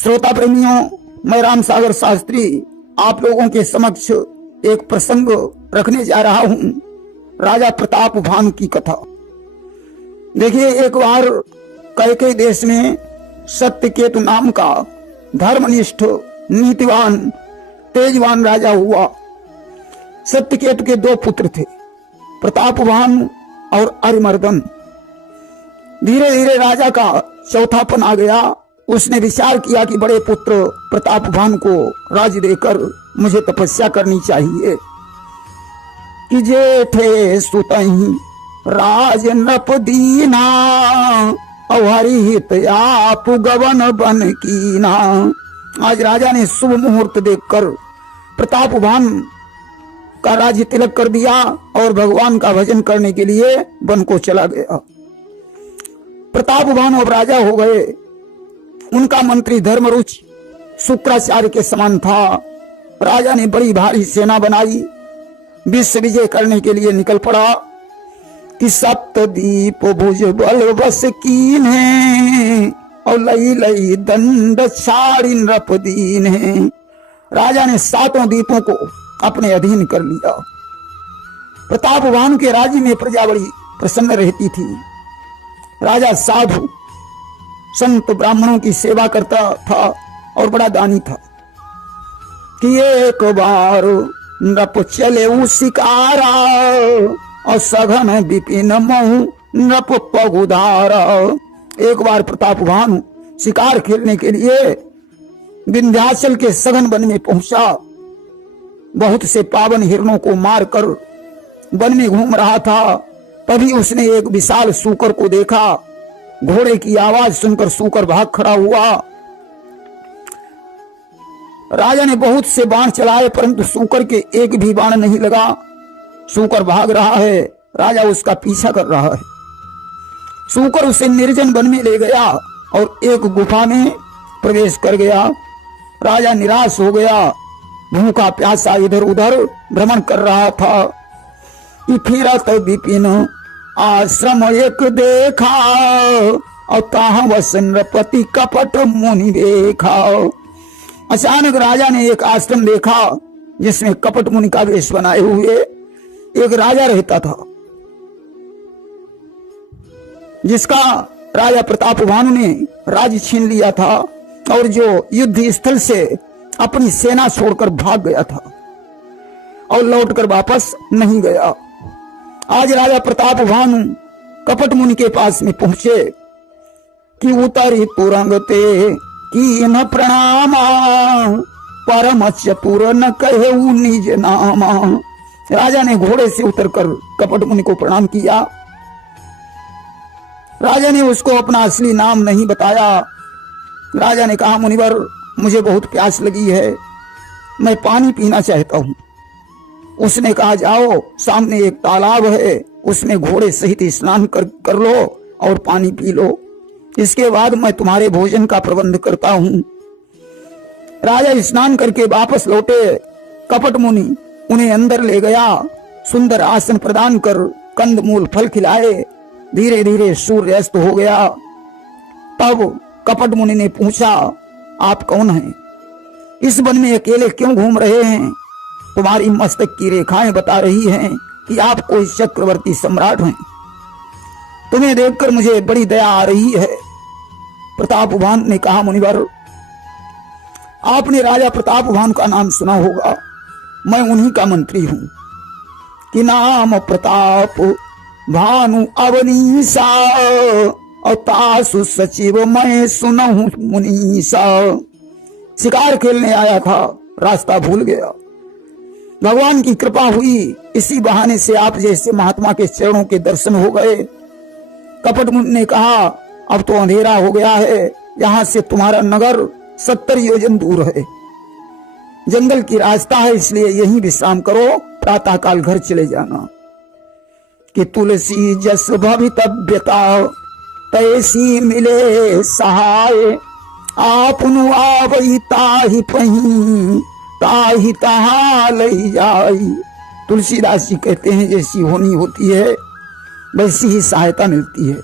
श्रोता प्रेमियों, मैं राम सागर शास्त्री आप लोगों के समक्ष एक प्रसंग रखने जा रहा हूं, राजा प्रताप भानु की कथा। देखिए, एक बार कैकेयी देश में सत्यकेतु नाम का धर्मनिष्ठ, नीतिवान, तेजवान राजा हुआ। सत्यकेतु के दो पुत्र थे, प्रताप भानु और अरिमर्दन। धीरे धीरे राजा का चौथापन आ गया। उसने विचार किया कि बड़े पुत्र प्रताप भानु को राज्य देकर मुझे तपस्या करनी चाहिए कि जेठे सुतहि राज नृप दीना, हरि हित आप गवन बन कीना। आज राजा ने शुभ मुहूर्त देखकर प्रताप भानु का राज्य तिलक कर दिया और भगवान का भजन करने के लिए वन को चला गया। प्रताप भानु अब राजा हो गए। उनका मंत्री धर्मरुचि शुक्राचार्य के समान था। राजा ने बड़ी भारी सेना बनाई, विश्व विजय करने के लिए निकल पड़ा कि सप्तदीप भुज बल बस कीन्हे, और लई लई दंड छाड़ी नृप दीन्हे। राजा ने 7 द्वीपों को अपने अधीन कर लिया। प्रताप भानु के राज्य में प्रजा बड़ी प्रसन्न रहती थी। राजा साधु संत ब्राह्मणों की सेवा करता था और बड़ा दानी था कि एक बार नृप चले शिकारा, और सघन विपिन महु नृप पगुधारा। एक बार प्रताप भानु शिकार खेलने के लिए विंध्याचल के सघन वन में पहुंचा। बहुत से पावन हिरणों को मारकर वन में घूम रहा था। तभी उसने एक विशाल सूकर को देखा। घोड़े की आवाज सुनकर सूकर भाग खड़ा हुआ। राजा ने बहुत से बाण चलाए, परंतु सूकर के एक भी बाण नहीं लगा। सूकर भाग रहा है, राजा उसका पीछा कर रहा है। सूकर उसे निर्जन वन में ले गया और एक गुफा में प्रवेश कर गया। राजा निराश हो गया, भूखा प्यासा इधर उधर भ्रमण कर रहा था कि फिरत विपिन आश्रम एक देखा, और ताह वस नृपति कपट मुनि देखा। अचानक राजा ने एक आश्रम देखा जिसमें कपट मुनि का वेश बनाए हुए एक राजा रहता था, जिसका राजा प्रताप भानु ने राज्य छीन लिया था और जो युद्ध स्थल से अपनी सेना छोड़कर भाग गया था और लौटकर वापस नहीं गया। आज राजा प्रताप भानु कपट मुनि के पास में पहुंचे कि उतरी तुरंग ते की न प्रणामा, परम चतुर न कहे निज नामा। राजा ने घोड़े से उतरकर कपट मुनि को प्रणाम किया। राजा ने उसको अपना असली नाम नहीं बताया। राजा ने कहा, मुनिवर, मुझे बहुत प्यास लगी है, मैं पानी पीना चाहता हूं। उसने कहा, जाओ, सामने एक तालाब है, उसमें घोड़े सहित स्नान कर लो और पानी पी लो। इसके बाद मैं तुम्हारे भोजन का प्रबंध करता हूं। राजा स्नान करके वापस लौटे। कपट मुनि उन्हें अंदर ले गया, सुंदर आसन प्रदान कर कंद मूल फल खिलाए। धीरे धीरे सूर्य अस्त हो गया। तब कपट मुनि ने पूछा, आप कौन हैं? इस वन में अकेले क्यों घूम रहे हैं? तुम्हारी मस्तक की रेखाएं बता रही हैं कि आप कोई चक्रवर्ती सम्राट हैं। तुम्हें देखकर मुझे बड़ी दया आ रही है। प्रताप भानु ने कहा, मुनिवर, आपने राजा प्रताप भानु का नाम सुना होगा, मैं उन्हीं का मंत्री हूं कि नाम प्रताप भानु अवनीसा, और तासु सचिव मैं सुनहु मुनीसा। शिकार खेलने आया था, रास्ता भूल गया। भगवान की कृपा हुई, इसी बहाने से आप जैसे महात्मा के चरणों के दर्शन हो गए। कपट मुनि ने कहा, अब तो अंधेरा हो गया है, यहां से तुम्हारा नगर 70 योजन दूर है। जंगल की रास्ता है, इसलिए यहीं विश्राम करो, प्रातः काल घर चले जाना। कि तुलसी जस भवितव्यता तैसी मिले सहाय, आपनु आवई ताहि पही ताहि तहा लई जाई। तुलसीदास जी कहते हैं, जैसी होनी होती है वैसी ही सहायता मिलती है।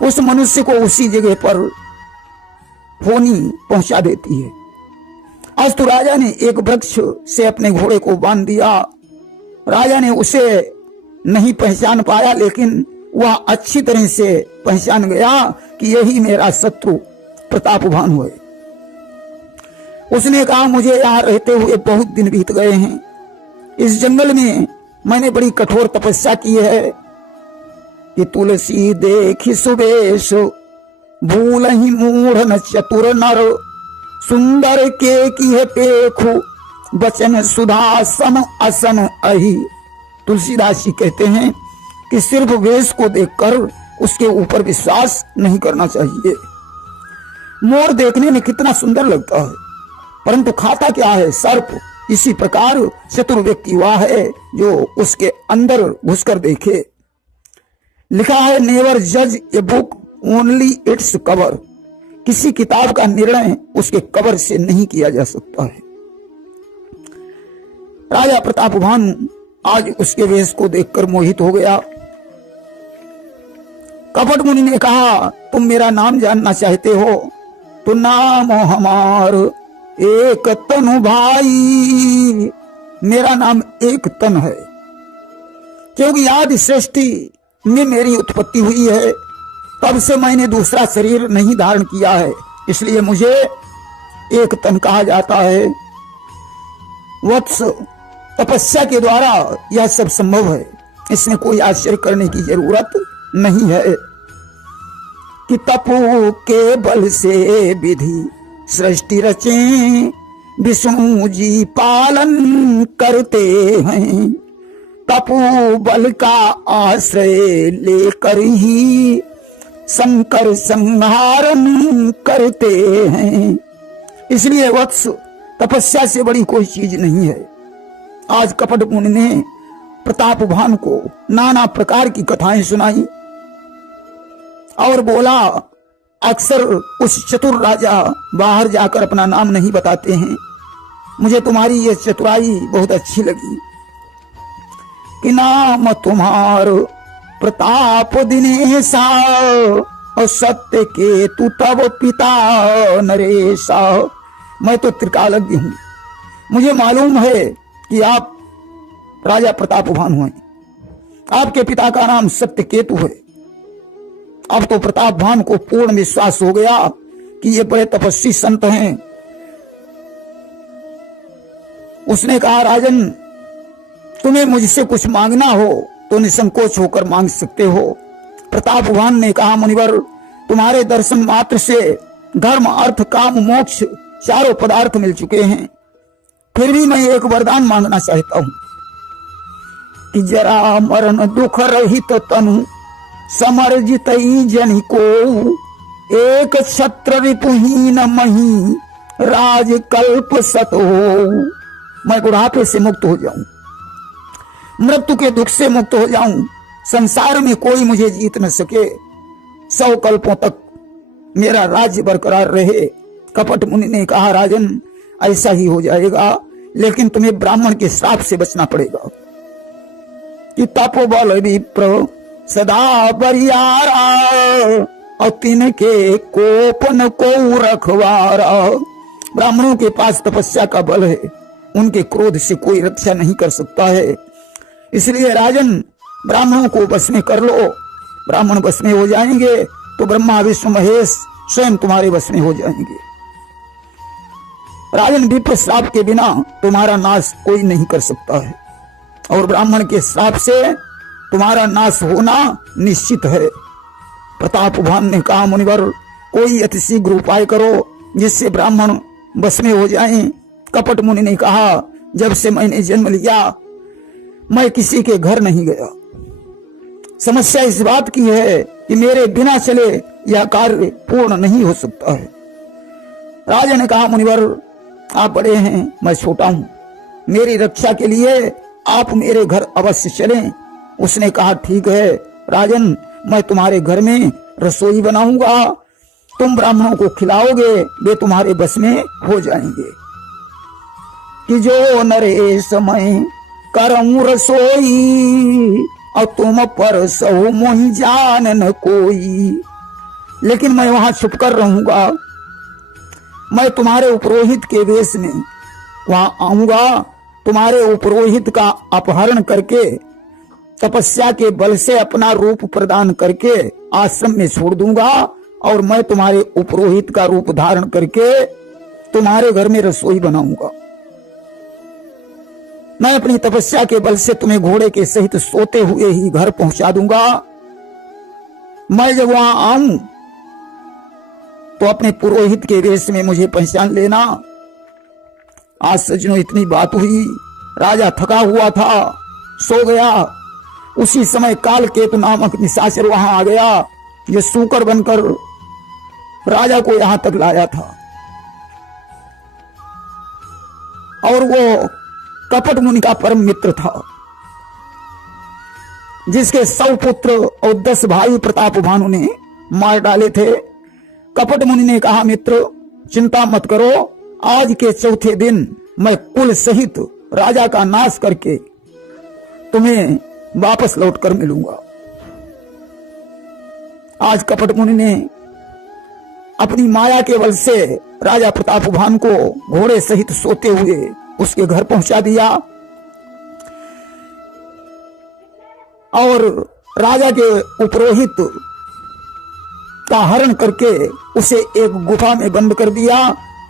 उस मनुष्य को उसी जगह पर होनी पहुंचा देती है। आज तो राजा ने एक वृक्ष से अपने घोड़े को बांध दिया। राजा ने उसे नहीं पहचान पाया, लेकिन वह अच्छी तरह से पहचान गया कि यही मेरा शत्रु प्रतापभानु है। उसने कहा, मुझे यहाँ रहते हुए बहुत दिन बीत गए हैं। इस जंगल में मैंने बड़ी कठोर तपस्या की है कि तुलसी देखी सुबेश भूल ही मूढ़ न चतुर नर सुंदर के की है पेखु बचन सुधा सम असन अहि। तुलसीदास जी कहते हैं कि सिर्फ वेश को देखकर उसके ऊपर विश्वास नहीं करना चाहिए। मोर देखने में कितना सुंदर लगता है, परंतु खाता क्या है? सर्प। इसी प्रकार चतुर व्यक्ति वह है जो उसके अंदर घुसकर देखे। लिखा है, नेवर जज a book only its cover. किसी किताब का निर्णय उसके कवर से नहीं किया जा सकता है। राजा प्रतापभानु आज उसके वेश को देखकर मोहित हो गया। कपट मुनि ने कहा, तुम मेरा नाम जानना चाहते हो तो नाम हमार एक तनु भाई। मेरा नाम एक तन है, क्योंकि आदि सृष्टि में मेरी उत्पत्ति हुई है, तब से मैंने दूसरा शरीर नहीं धारण किया है, इसलिए मुझे एक तन कहा जाता है। वत्स, तपस्या के द्वारा यह सब संभव है, इसमें कोई आश्चर्य करने की जरूरत नहीं है कि तपो के बल से विधि सृष्टि रचे विष्णु जी पालन करते हैं। तपो बल का आश्रय लेकर ही शंकर संहारन करते हैं। इसलिए वत्स, तपस्या से बड़ी कोई चीज नहीं है। आज कपट मुनि ने प्रतापभानु को नाना प्रकार की कथाएं सुनाई और बोला, अक्सर उस चतुर राजा बाहर जाकर अपना नाम नहीं बताते हैं। मुझे तुम्हारी ये चतुराई बहुत अच्छी लगी कि नाम तुम्हार प्रताप दिनेशा और सत्य के तू तब पिता नरेशा। मैं तो त्रिकालज्ञ हूं, मुझे मालूम है कि आप राजा प्रतापभानु हैं। आपके पिता का नाम सत्यकेतु है। अब तो प्रतापभानु को पूर्ण विश्वास हो गया कि ये बड़े तपस्वी संत हैं। उसने कहा, राजन, तुम्हें मुझसे कुछ मांगना हो तो निसंकोच होकर मांग सकते हो। प्रतापभानु ने कहा, मुनिवर, तुम्हारे दर्शन मात्र से धर्म अर्थ काम मोक्ष चारों पदार्थ मिल चुके हैं, फिर भी मैं एक वरदान मांगना चाहता हूं कि जरा मरण दुख रहित तनु समर्जित जन को एक छत्र रिपुहीन मही राज कल्प सत हो। मैं बुढ़ापे से मुक्त हो जाऊं, मृत्यु के दुख से मुक्त हो जाऊं, संसार में कोई मुझे जीत न सके, 100 कल्पों तक मेरा राज्य बरकरार रहे। कपट मुनि ने कहा, राजन, ऐसा ही हो जाएगा, लेकिन तुम्हें ब्राह्मण के श्राप से बचना पड़ेगा कि तपोबल विप्र सदा बरियारा और तिनके कोपन को रखवारा। ब्राह्मणों के पास तपस्या का बल है, उनके क्रोध से कोई रक्षा नहीं कर सकता है। इसलिए राजन, ब्राह्मणों को बस में कर लो। ब्राह्मण बस में हो जाएंगे तो ब्रह्मा विष्णु महेश स्वयं तुम्हारे बस में हो जाएंगे। राजन, विप्र श्राप के बिना तुम्हारा नाश कोई नहीं कर सकता है, और ब्राह्मण के श्राप से तुम्हारा नाश होना निश्चित है। प्रतापभानु ने कहा, मुनिवर, कोई अति शीघ्र उपाय करो जिससे ब्राह्मण बस में हो जाएं। कपट मुनि ने कहा, जब से मैंने जन्म लिया मैं किसी के घर नहीं गया। समस्या इस बात की है कि मेरे बिना चले यह कार्य पूर्ण नहीं हो सकता है। राजा ने कहा, मुनिवर, आप बड़े हैं, मैं छोटा हूं, मेरी रक्षा के लिए आप मेरे घर अवश्य चलें। उसने कहा, ठीक है राजन, मैं तुम्हारे घर में रसोई बनाऊंगा, तुम ब्राह्मणों को खिलाओगे, वे तुम्हारे बस में हो जाएंगे। कि जो नरेश मैं करऊं रसोई और तुम पर सहो मोहि जान न कोई। लेकिन मैं वहां छुपकर रहूंगा, मैं तुम्हारे उपरोहित के वेश में वहां आऊंगा, तुम्हारे उपरोहित का अपहरण करके तपस्या के बल से अपना रूप प्रदान करके आश्रम में छोड़ दूंगा और मैं तुम्हारे उपरोहित का रूप धारण करके तुम्हारे घर में रसोई बनाऊंगा। मैं अपनी तपस्या के बल से तुम्हें घोड़े के सहित सोते हुए ही घर पहुंचा दूंगा। मैं जब वहां आऊं तो अपने पुरोहित के वेश में मुझे पहचान लेना। आज सज्जनों इतनी बात हुई, राजा थका हुआ था, सो गया। उसी समय कालकेतु नामक निशाचर वहां आ गया, जो सूकर बनकर राजा को यहां तक लाया था। और वो कपट मुनि का परम मित्र था, जिसके 100 पुत्र और 10 भाई प्रताप भानु ने मार डाले थे। कपट मुनि ने कहा, मित्र चिंता मत करो, आज के चौथे दिन मैं कुल सहित राजा का नाश करके तुम्हें वापस लौट कर मिलूंगा। आज कपट मुनि ने अपनी माया के बल से राजा प्रताप भानु को घोड़े सहित सोते हुए उसके घर पहुंचा दिया और राजा के उपरोहित का हरण करके उसे एक गुफा में बंद कर दिया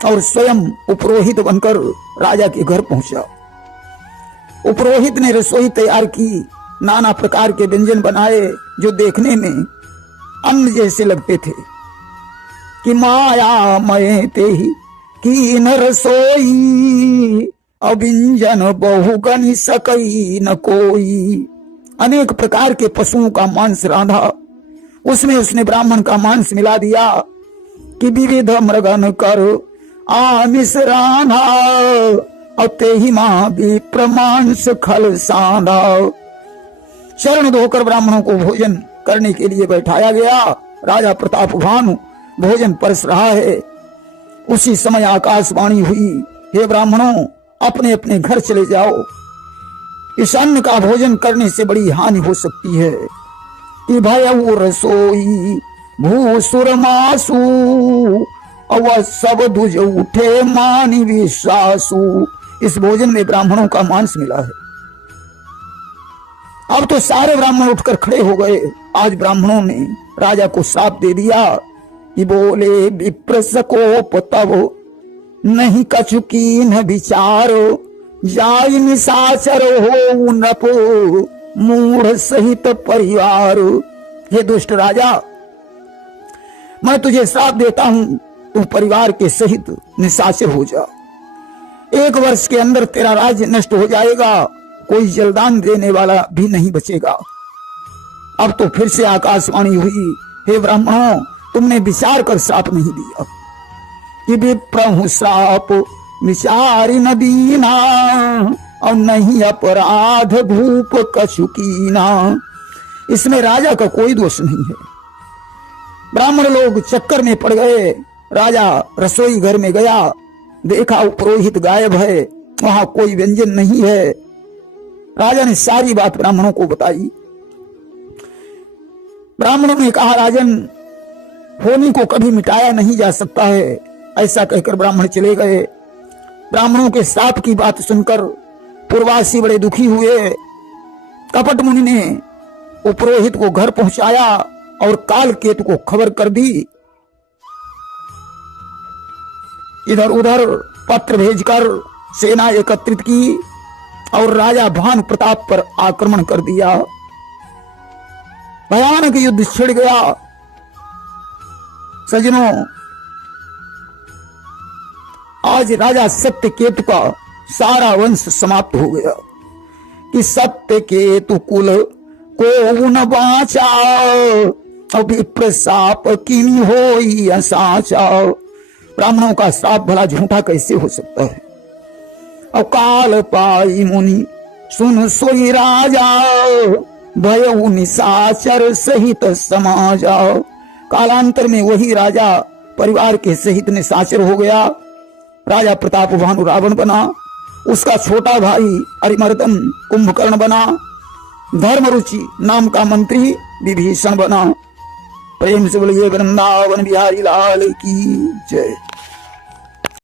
और स्वयं उपरोहित बनकर राजा के घर पहुंचा। उपरोहित ने रसोई तैयार की, नाना प्रकार के व्यंजन बनाए जो देखने में अन्न जैसे लगते थे। कि माया मय ते ही की न रसोई, अविंजन बहुगनि सकई न कोई। अनेक प्रकार के पशुओं का मांस रांधा, उसमें उसने ब्राह्मण का मांस मिला दिया। कि विविध मृगन कर आमिष रांधा, और ते ही मां भी प्रमांस खल सांधा। शरण धोकर ब्राह्मणों को भोजन करने के लिए बैठाया गया। राजा प्रताप भानु भोजन परस रहा है। उसी समय आकाशवाणी हुई, हे ब्राह्मणों अपने अपने घर चले जाओ, इस अन्न का भोजन करने से बड़ी हानि हो सकती है। कि भयउ रसोई भूसुर मासु, अव सब दुज उठे मानि विश्वासु। इस भोजन में ब्राह्मणों का मांस मिला है। अब तो सारे ब्राह्मण उठकर खड़े हो गए। आज ब्राह्मणों ने राजा को श्राप दे दिया कि बोले विप्र सकोप तब नहीं कछुकी न विचार, जाय निशाचर हो नप मूढ़ सहित परिवार। हे दुष्ट राजा, मैं तुझे श्राप देता हूं, तू परिवार के सहित निशाचर हो जा। 1 वर्ष के अंदर तेरा राज्य नष्ट हो जाएगा, कोई जलदान देने वाला भी नहीं बचेगा। अब तो फिर से आकाशवाणी हुई, हे ब्राह्मणों तुमने विचार कर श्राप नहीं दिया। कि विप्रहु श्राप विचारी न दीना, और नहीं अपराध भूप कछुकीना। इसमें राजा का कोई दोष नहीं है। ब्राह्मण लोग चक्कर में पड़ गए। राजा रसोई घर में गया, देखा पुरोहित गायब है, वहां कोई व्यंजन नहीं है। राजा ने सारी बात ब्राह्मणों को बताई। ब्राह्मणों ने कहा, राजन होनी को कभी मिटाया नहीं जा सकता है। ऐसा कहकर ब्राह्मण चले गए। ब्राह्मणों के श्राप की बात सुनकर पूर्वासी बड़े दुखी हुए। कपट मुनि ने उपरोहित को घर पहुंचाया और कालकेतु को खबर कर दी। इधर उधर पत्र भेजकर सेना एकत्रित की और राजा भानु प्रताप पर आक्रमण कर दिया। भयानक युद्ध छिड़ गया। सज्जनों, आज राजा सत्यकेतु का सारा वंश समाप्त हो गया। कि सत्यकेतु कुल को न बाचा, विप्र साप किमी होई असाचा। ब्राह्मणों का श्राप भला झूठा कैसे हो सकता है। अकाल पाई मुनि सुन सोई राजा, भयउ निशाचर सहित समाजा। कालांतर में वही राजा परिवार के सहित निशाचर हो गया। राजा प्रताप भानु रावण बना, उसका छोटा भाई अरिमर्दन कुंभकर्ण बना, धर्मरुचि नाम का मंत्री विभीषण बना। प्रेम से बोलिए वृंदावन बिहारी लाल की जय।